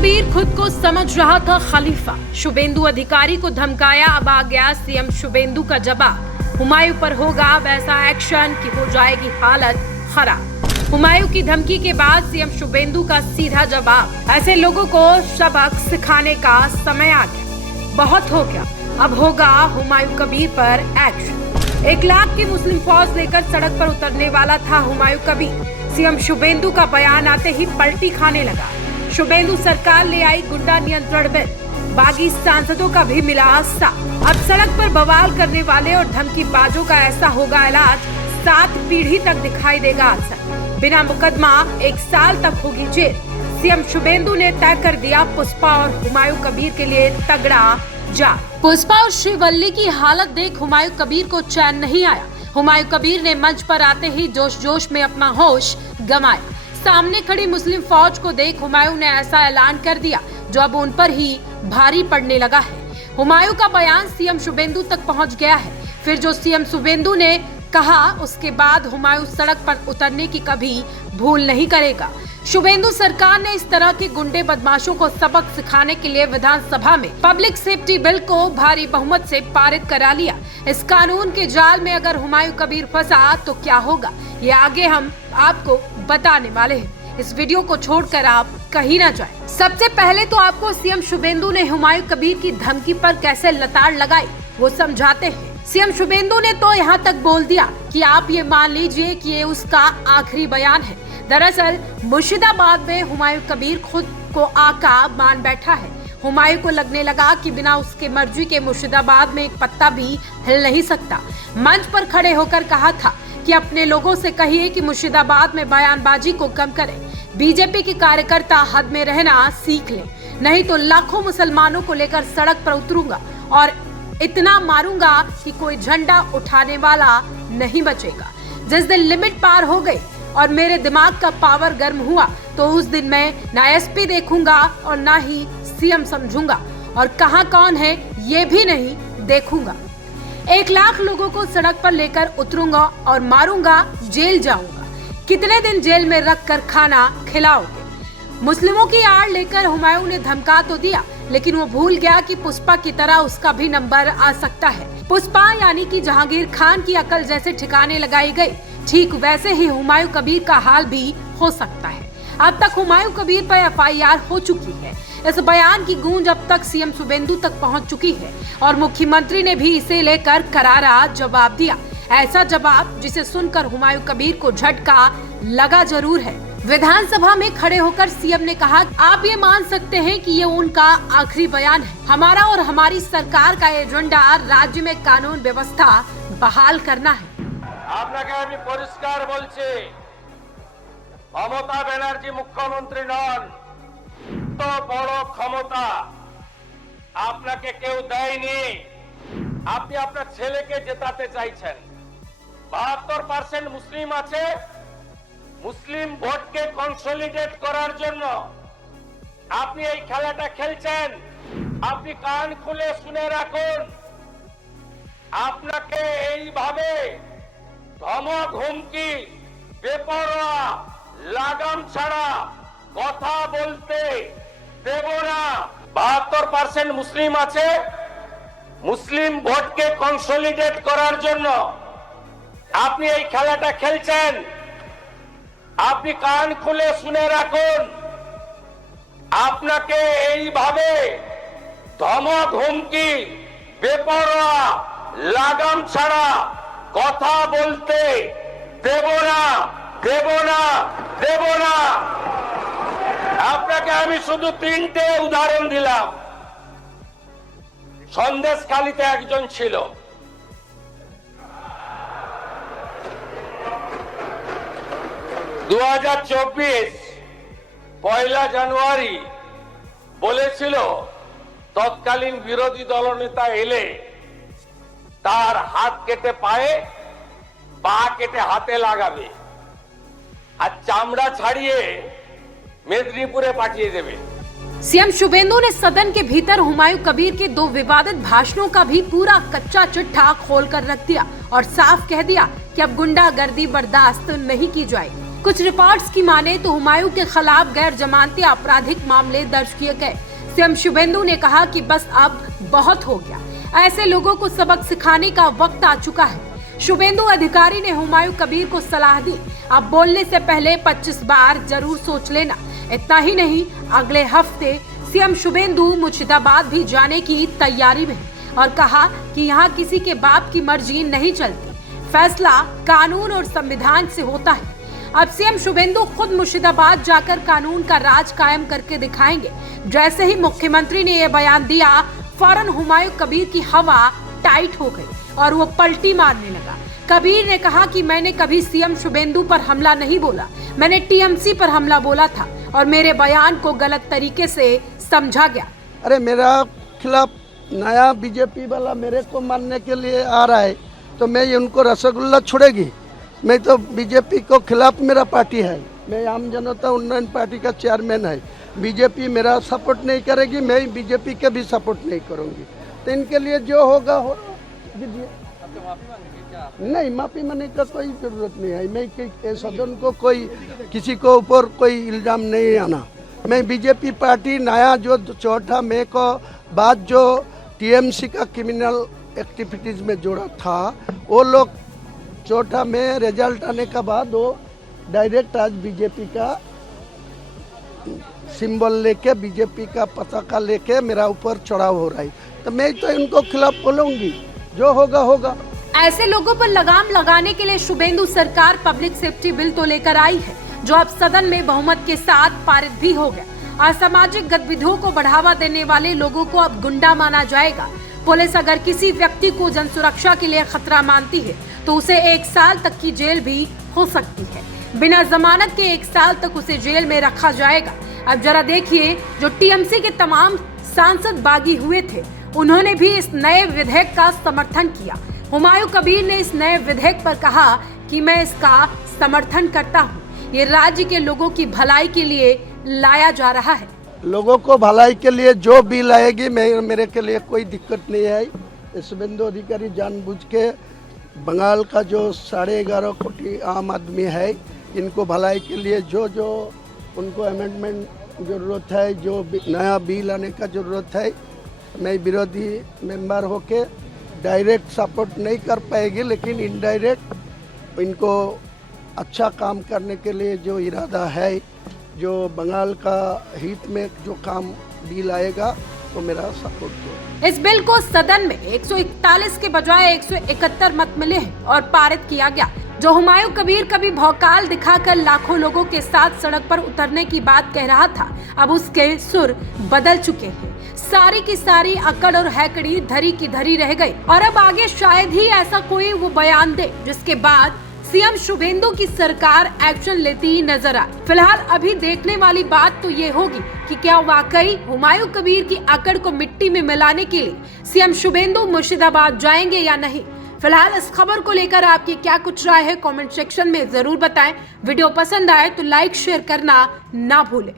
कबीर खुद को समझ रहा था खलीफा। शुभेंदु अधिकारी को धमकाया, अब आ गया सीएम शुभेंदु का जवाब। हुमायूं पर होगा वैसा एक्शन कि हो जाएगी हालत खराब। हुमायूं की धमकी के बाद सीएम शुभेंदु का सीधा जवाब। ऐसे लोगों को सबक सिखाने का समय आ गया, बहुत हो गया, अब होगा हुमायूं कबीर पर एक्शन। 1 लाख की मुस्लिम फौज लेकर सड़क पर उतरने वाला था हुमायूं कबीर। सीएम शुभेंदु का बयान आते ही पलटी खाने लगा। शुभेंदु सरकार ले आई गुंडा नियंत्रण बिल, बागी सांसदों का भी मिला साथ। अब सड़क पर बवाल करने वाले और धमकीबाजों का ऐसा होगा इलाज, 7 पीढ़ी तक दिखाई देगा असर। बिना मुकदमा 1 साल तक होगी जेल। सीएम शुभेंदु ने तय कर दिया पुष्पा और हुमायूं कबीर के लिए तगड़ा जाल। पुष्पा और श्रीवल्ली की हालत देख हुमायूं कबीर को चैन नहीं आया। हुमायूं कबीर ने मंच पर आते ही जोश जोश में अपना होश गंवाया। सामने खड़ी मुस्लिम फौज को देख हुमायूं ने ऐसा ऐलान कर दिया जो अब उन पर ही भारी पड़ने लगा है। हुमायूं का बयान सीएम शुभेंदु तक पहुंच गया है। फिर जो सीएम शुभेंदु ने कहा उसके बाद हुमायूं सड़क पर उतरने की कभी भूल नहीं करेगा। शुभेंदु सरकार ने इस तरह के गुंडे बदमाशों को सबक सिखाने के लिए विधानसभा में पब्लिक सेफ्टी बिल को भारी बहुमत से पारित करा लिया। इस कानून के जाल में अगर हुमायूं कबीर फंसा तो क्या होगा, ये आगे हम आपको बताने वाले हैं। इस वीडियो को छोड़कर आप कहीं ना जाएं। सबसे पहले तो आपको सीएम शुभेंदु ने हुमायूं कबीर की धमकी पर कैसे लताड़ लगाई वो समझाते हैं। सीएम शुभेंदु ने तो यहाँ तक बोल दिया कि आप ये मान लीजिए कि ये उसका आखिरी बयान है। दरअसल मुर्शिदाबाद में हुमायूं कबीर खुद को आका मान बैठा है। हुमायूं को लगने लगा कि बिना उसके मर्जी के मुर्शिदाबाद में एक पत्ता भी हिल नहीं सकता। मंच पर खड़े होकर कहा था कि अपने लोगों से कहिए कि मुर्शिदाबाद में बयानबाजी को कम करें। बीजेपी के कार्यकर्ता हद में रहना सीख लें, नहीं तो लाखों मुसलमानों को लेकर सड़क पर उतरूंगा और इतना मारूंगा कि कोई झंडा उठाने वाला नहीं बचेगा। जिस दिन लिमिट पार हो गई और मेरे दिमाग का पावर गर्म हुआ तो उस दिन मैं ना एसपी देखूंगा और ना ही सीएम समझूंगा और कहां कौन है ये भी नहीं देखूंगा। 1 लाख लोगों को सड़क पर लेकर उतरूंगा और मारूंगा, जेल जाऊंगा। कितने दिन जेल में रख कर खाना खिलाओगे? मुस्लिमों की आड़ लेकर हुमायूं ने धमका तो दिया, लेकिन वो भूल गया कि पुष्पा की तरह उसका भी नंबर आ सकता है। पुष्पा यानी कि जहांगीर खान की अकल जैसे ठिकाने लगाई गई, ठीक वैसे ही हुमायूं कबीर का हाल भी हो सकता है। अब तक हुमायूं कबीर पर FIR हो चुकी है। इस बयान की गूंज अब तक सीएम शुभेंदु तक पहुंच चुकी है और मुख्यमंत्री ने भी इसे लेकर करारा जवाब दिया। ऐसा जवाब जिसे सुनकर हुमायूं कबीर को झटका लगा जरूर है। विधानसभा में खड़े होकर सीएम ने कहा, आप ये मान सकते हैं कि ये उनका आखिरी बयान है। हमारा और हमारी सरकार का एजेंडा राज्य में कानून व्यवस्था बहाल करना है। আপনাকে আমি পরিষ্কার বলছি, মমতা ব্যানার্জি মুখ্যমন্ত্রী নন। তো বড় ক্ষমতা আপনাকে কেউ দেয়নি। আপনি আপনার ছেলেকে জেতাতে চাইছেন। 72% মুসলিম আছে। মুসলিম ভোটকে কনসলিডেট করার জন্য আপনি এই খেলাটা খেলছেন। আপনি কান খুলে শুনে রাখুন, আপনাকে এইভাবে ধমক হুমকি বেপরোয়া লাগাম ছাড়া কথা বলতে দেব না। 72% মুসলিম আছে। মুসলিম ভোটকে কনসলিডেট করার জন্য আপনি এই খেলাটা খেলছেন। আপনি কান খুলে শুনে রাখুন, আপনাকে এইভাবে ধমক হুমকি বেপরোয়া লাগাম ছাড়া কথা বলতে দেব না, দেব না, দেব না। আপনাকে আমি শুধু 3টে উদাহরণ দিলাম। সন্দেশখালীতে একজন ছিল, পয়লা জানুয়ারি বলেছিল তৎকালীন বিরোধী দলনেতা এলে তার হাত কেটে পায়ে, পা কেটে হাতে লাগাবে আর চামড়া ছাড়িয়ে মেদিনীপুরে পাঠিয়ে দেবে। सीएम शुभेंदु ने सदन के भीतर हुमायूं कबीर के 2 विवादित भाषणों का भी पूरा कच्चा चिट्ठा खोल कर रख दिया और साफ कह दिया कि अब गुंडागर्दी बर्दाश्त नहीं की जाएगी। कुछ रिपोर्ट्स की माने तो हुमायूं के खिलाफ गैर जमानती आपराधिक मामले दर्ज किए गए। सीएम शुभेंदु ने कहा कि बस अब बहुत हो गया, ऐसे लोगों को सबक सिखाने का वक्त आ चुका है। शुभेंदु अधिकारी ने हुमायूं कबीर को सलाह दी, अब बोलने से पहले 25 बार जरूर सोच लेना। इतना ही नहीं, अगले हफ्ते सीएम शुभेंदु मुर्शिदाबाद भी जाने की तैयारी में है और कहा कि यहाँ किसी के बाप की मर्जी नहीं चलती, फैसला कानून और संविधान से होता है। अब सीएम शुभेंदु खुद मुर्शिदाबाद जाकर कानून का राज कायम करके दिखाएंगे। जैसे ही मुख्यमंत्री ने यह बयान दिया, फौरन हुमायूं कबीर की हवा टाइट हो गई और वो पलटी मारने लगा। कबीर ने कहा कि मैंने कभी सीएम शुभेंदु पर हमला नहीं बोला, मैंने टीएमसी पर हमला बोला था और मेरे बयान को गलत तरीके से समझा गया। अरे मेरा खिलाफ नया बीजेपी वाला मेरे को मारने के लिए आ रहा है तो मैं उनको रसगुल्ला छोड़ेगी? मैं तो बीजेपी को खिलाफ मेरा पार्टी है, मैं आम जनता उन्नयन पार्टी का चेयरमैन है। बीजेपी मेरा सपोर्ट नहीं करेगी, मैं बीजेपी के भी सपोर्ट नहीं करूंगी। तो इनके लिए जो होगा हो दीजिए। नहीं, माफी मांगने का कोई जरूरत नहीं है। मैं सदन को कोई किसी को ऊपर कोई इल्जाम नहीं आना। मैं बीजेपी पार्टी नया जो 4 मई को बाद जो टीएमसी का क्रिमिनल एक्टिविटीज में जोड़ा था, वो लोग 4 मई रिजल्ट आने का बाद वो डायरेक्ट आज बीजेपी का सिंबल लेके, बीजेपी का पताका लेके मेरा ऊपर चढ़ाव हो रहा है। तो मैं तो इनको खिलाफ बोलूंगी, जो होगा होगा। ऐसे लोगों पर लगाम लगाने के लिए शुभेंदु सरकार पब्लिक सेफ्टी बिल तो लेकर आई है, जो अब सदन में बहुमत के साथ पारित भी हो गया। असामाजिक गतिविधियों को बढ़ावा देने वाले लोगों को अब गुंडा माना जाएगा। पुलिस अगर किसी व्यक्ति को जन सुरक्षा के लिए खतरा मानती है तो उसे 1 साल तक की जेल भी हो सकती है। बिना जमानत के 1 साल तक उसे जेल में रखा जाएगा। अब जरा देखिए, जो टीएमसी के तमाम सांसद बागी हुए थे, उन्होंने भी इस नए विधेयक का समर्थन किया। हुमायूं कबीर ने इस नए विधेयक पर कहा कि मैं इसका समर्थन करता हूं, ये राज्य के लोगों की भलाई के लिए लाया जा रहा है। लोगों को भलाई के लिए जो बिल आएगी मेरे के लिए कोई दिक्कत नहीं है। शुभेंदु अधिकारी जानबूझ के बंगाल का जो 11.5 कोटी आम आदमी है, इनको भलाई के लिए जो जो उनको अमेंडमेंट ज़रूरत है, जो नया बिल आने का ज़रूरत है, मैं विरोधी मेंबर होके डायरेक्ट सपोर्ट नहीं कर पाएगी, लेकिन इनडायरेक्ट इनको अच्छा काम करने के लिए जो इरादा है, जो बंगाल का हित में जो काम बिल आएगा तो मेरा सपोर्ट दो। इस बिल को सदन में 141 के बजाय 171 मत मिले हैं और पारित किया गया। जो हुमायूं कबीर कभी भौकाल दिखाकर लाखों लोगों के साथ सड़क पर उतरने की बात कह रहा था, अब उसके सुर बदल चुके हैं। सारी की सारी अकड़ और हैकड़ी धरी की धरी रह गई और अब आगे शायद ही ऐसा कोई वो बयान दे जिसके बाद सीएम शुभेंदु की सरकार एक्शन लेती नजर आए। फिलहाल अभी देखने वाली बात तो ये होगी कि क्या वाकई हुमायूं कबीर की अकड़ को मिट्टी में मिलाने के लिए सीएम शुभेंदु मुर्शिदाबाद जाएंगे या नहीं। फिलहाल इस खबर को लेकर आपकी क्या कुछ राय है, कमेंट सेक्शन में जरूर बताएं। वीडियो पसंद आए तो लाइक शेयर करना ना भूलें।